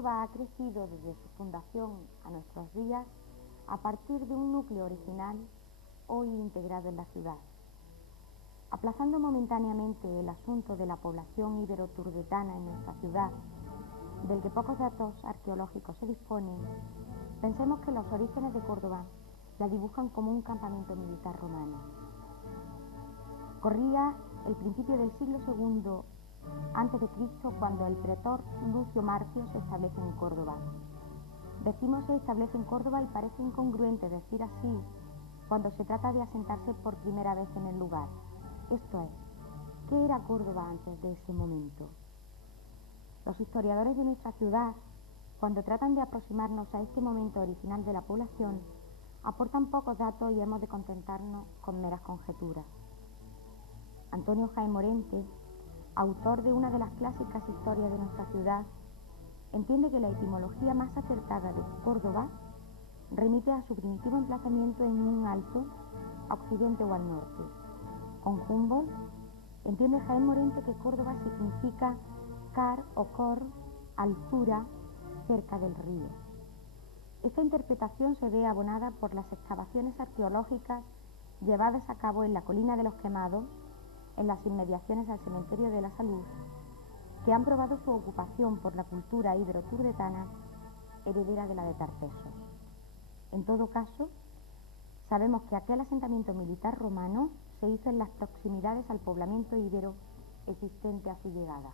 Córdoba ha crecido desde su fundación a nuestros días a partir de un núcleo original hoy integrado en la ciudad. Aplazando momentáneamente el asunto de la población ibero-turdetana en nuestra ciudad, del que pocos datos arqueológicos se disponen, pensemos que los orígenes de Córdoba la dibujan como un campamento militar romano. Corría el principio del siglo II a.C. cuando el pretor Lucio Marcio se establece en Córdoba. Decimos se establece en Córdoba y parece incongruente decir así cuando se trata de asentarse por primera vez en el lugar. Esto es, ¿qué era Córdoba antes de ese momento? Los historiadores de nuestra ciudad, cuando tratan de aproximarnos a este momento original de la población, aportan pocos datos y hemos de contentarnos con meras conjeturas. Antonio Jaén Morente, autor de una de las clásicas historias de nuestra ciudad, entiende que la etimología más acertada de Córdoba remite a su primitivo emplazamiento en un alto, a occidente o al norte. Con Humboldt, entiende Jaén Morente que Córdoba significa car o cor, altura, cerca del río. Esta interpretación se ve abonada por las excavaciones arqueológicas llevadas a cabo en la colina de los Quemados, en las inmediaciones al cementerio de la Salud, que han probado su ocupación por la cultura ibero-turdetana heredera de la de Tartesos. En todo caso, sabemos que aquel asentamiento militar romano se hizo en las proximidades al poblamiento íbero existente a su llegada.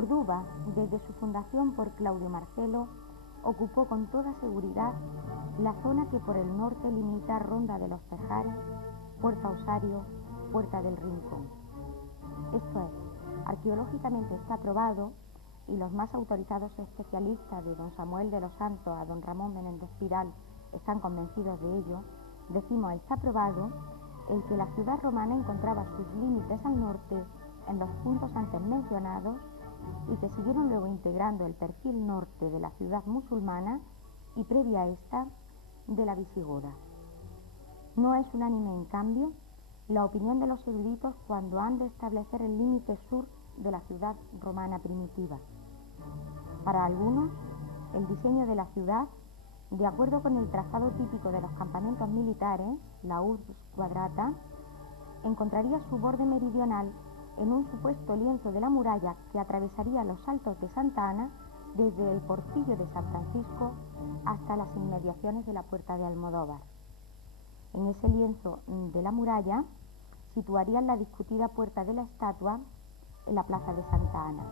Córdoba, desde su fundación por Claudio Marcelo, ocupó con toda seguridad la zona que por el norte limita Ronda de los Tejares, Puerta Osario, Puerta del Rincón. Esto es, arqueológicamente está probado, y los más autorizados especialistas de don Samuel de los Santos a don Ramón Menéndez Pidal están convencidos de ello, decimos está probado el que la ciudad romana encontraba sus límites al norte en los puntos antes mencionados y que siguieron luego integrando el perfil norte de la ciudad musulmana y previa a esta de la visigoda. No es unánime, en cambio, la opinión de los eruditos cuando han de establecer el límite sur de la ciudad romana primitiva. Para algunos, el diseño de la ciudad, de acuerdo con el trazado típico de los campamentos militares, la urbs quadrata, encontraría su borde meridional en un supuesto lienzo de la muralla que atravesaría los Altos de Santa Ana desde el Portillo de San Francisco hasta las inmediaciones de la Puerta de Almodóvar. En ese lienzo de la muralla situarían la discutida Puerta de la Estatua en la Plaza de Santa Ana.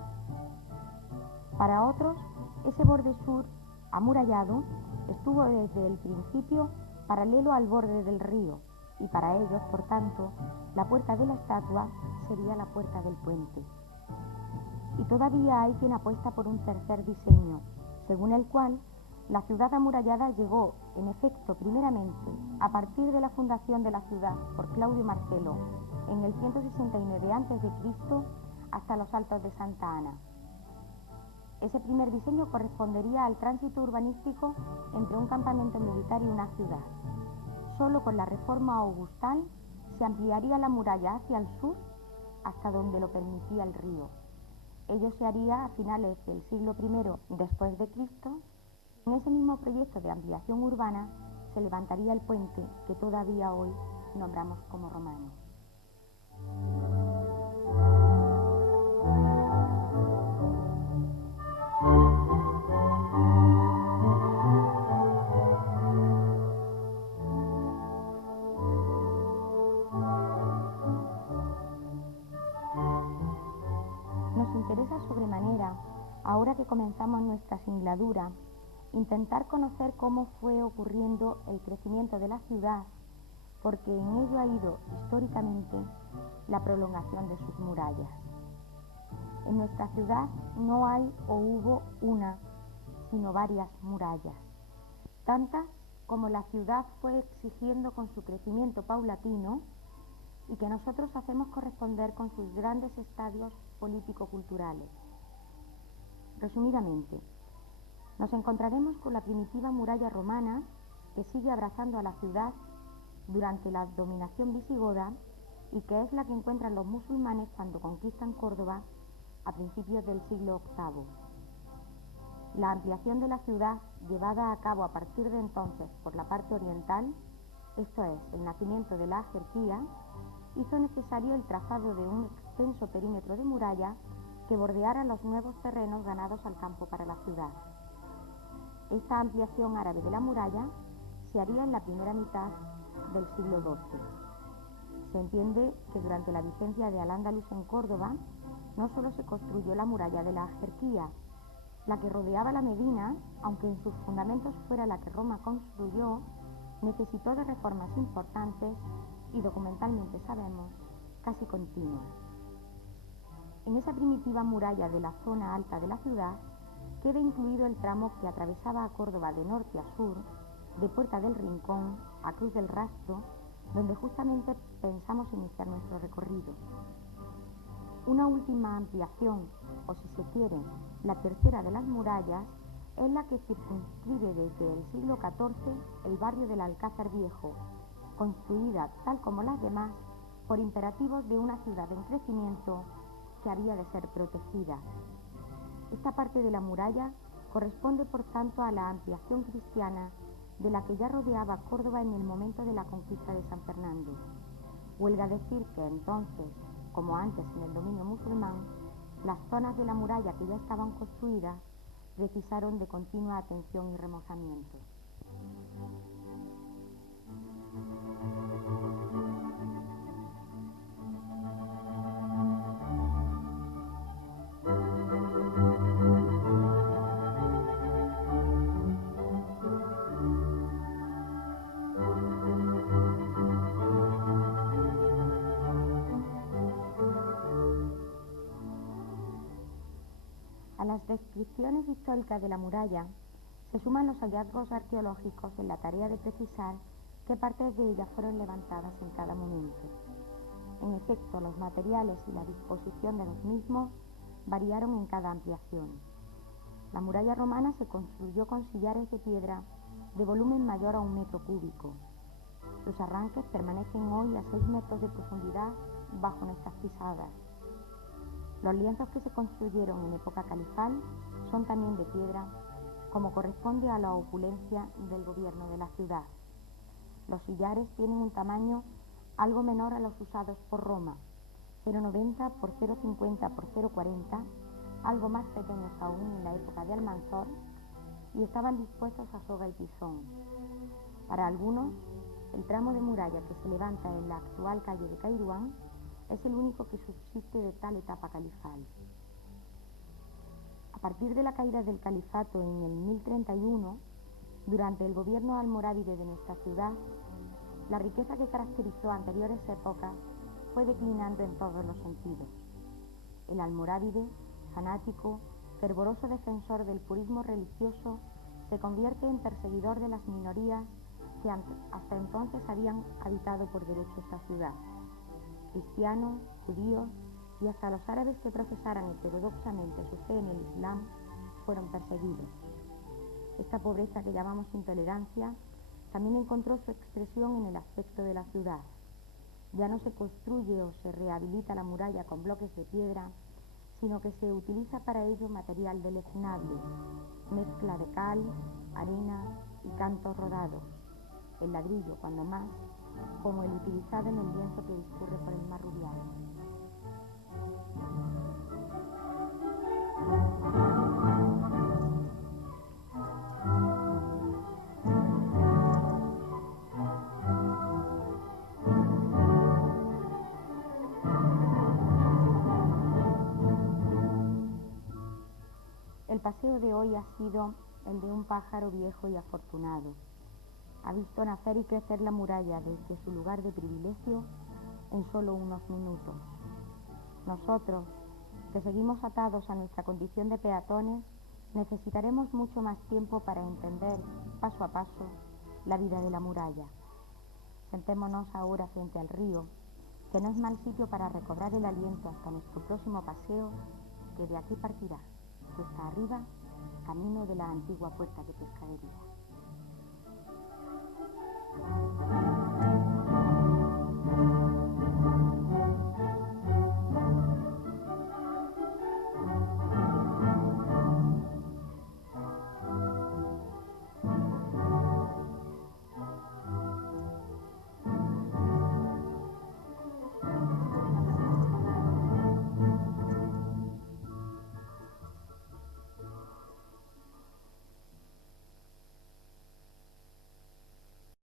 Para otros, ese borde sur amurallado estuvo desde el principio paralelo al borde del río, y para ellos, por tanto, la Puerta de la Estatua sería la Puerta del Puente. Y todavía hay quien apuesta por un tercer diseño, según el cual la ciudad amurallada llegó, en efecto, primeramente, a partir de la fundación de la ciudad por Claudio Marcelo en el 169 a.C. hasta los Altos de Santa Ana. Ese primer diseño correspondería al tránsito urbanístico entre un campamento militar y una ciudad. Solo con la reforma augustal se ampliaría la muralla hacia el sur hasta donde lo permitía el río. Ello se haría a finales del siglo I después de Cristo. En ese mismo proyecto de ampliación urbana se levantaría el puente que todavía hoy nombramos como romano. Nos interesa sobremanera, ahora que comenzamos nuestra singladura, intentar conocer cómo fue ocurriendo el crecimiento de la ciudad, porque en ello ha ido históricamente la prolongación de sus murallas. En nuestra ciudad no hay o hubo una, sino varias murallas, tantas como la ciudad fue exigiendo con su crecimiento paulatino y que nosotros hacemos corresponder con sus grandes estadios político-culturales. Resumidamente, nos encontraremos con la primitiva muralla romana que sigue abrazando a la ciudad durante la dominación visigoda y que es la que encuentran los musulmanes cuando conquistan Córdoba a principios del siglo VIII. La ampliación de la ciudad, llevada a cabo a partir de entonces por la parte oriental, esto es, el nacimiento de la jerarquía, hizo necesario el trazado de un extenso perímetro de muralla que bordeara los nuevos terrenos ganados al campo para la ciudad. Esta ampliación árabe de la muralla se haría en la primera mitad del siglo XII. Se entiende que durante la vigencia de Al-Ándalus en Córdoba no solo se construyó la muralla de la jerarquía, la que rodeaba la Medina, aunque en sus fundamentos fuera la que Roma construyó, necesitó de reformas importantes y documentalmente sabemos, casi continuas. En esa primitiva muralla de la zona alta de la ciudad queda incluido el tramo que atravesaba a Córdoba de norte a sur, de Puerta del Rincón a Cruz del Rastro, donde justamente pensamos iniciar nuestro recorrido. Una última ampliación, o si se quiere, la tercera de las murallas, es la que circunscribe desde el siglo XIV el barrio del Alcázar Viejo, construida, tal como las demás, por imperativos de una ciudad en crecimiento que había de ser protegida. Esta parte de la muralla corresponde, por tanto, a la ampliación cristiana de la que ya rodeaba Córdoba en el momento de la conquista de San Fernando. Huelga decir que entonces, como antes en el dominio musulmán, las zonas de la muralla que ya estaban construidas precisaron de continua atención y remozamiento. A las descripciones históricas de la muralla se suman los hallazgos arqueológicos en la tarea de precisar qué partes de ella fueron levantadas en cada momento. En efecto, los materiales y la disposición de los mismos variaron en cada ampliación. La muralla romana se construyó con sillares de piedra de volumen mayor a 1 metro cúbico. Sus arranques permanecen hoy a 6 metros de profundidad bajo nuestras pisadas. Los lienzos que se construyeron en época califal son también de piedra, como corresponde a la opulencia del gobierno de la ciudad. Los sillares tienen un tamaño algo menor a los usados por Roma, 0,90 por 0,50 por 0,40, algo más pequeños aún en la época de Almanzor, y estaban dispuestos a soga y tizón. Para algunos, el tramo de muralla que se levanta en la actual calle de Cairuán es el único que subsiste de tal etapa califal. A partir de la caída del califato en el 1031, durante el gobierno almorávide de nuestra ciudad, la riqueza que caracterizó anteriores épocas fue declinando en todos los sentidos. El almorávide, fanático, fervoroso defensor del purismo religioso, se convierte en perseguidor de las minorías que hasta entonces habían habitado por derecho esta ciudad. Cristianos, judíos y hasta los árabes que profesaran heterodoxamente su fe en el Islam fueron perseguidos. Esta pobreza que llamamos intolerancia también encontró su expresión en el aspecto de la ciudad. Ya no se construye o se rehabilita la muralla con bloques de piedra, sino que se utiliza para ello material deleznable, mezcla de cal, arena y cantos rodados, el ladrillo cuando más, como el utilizado en el lienzo que discurre por el mar Rubial. El paseo de hoy ha sido el de un pájaro viejo y afortunado. Ha visto nacer y crecer la muralla desde su lugar de privilegio en solo unos minutos. Nosotros, que seguimos atados a nuestra condición de peatones, necesitaremos mucho más tiempo para entender, paso a paso, la vida de la muralla. Sentémonos ahora frente al río, que no es mal sitio para recobrar el aliento hasta nuestro próximo paseo, que de aquí partirá. cuesta arriba, camino de la antigua puerta de pescadería.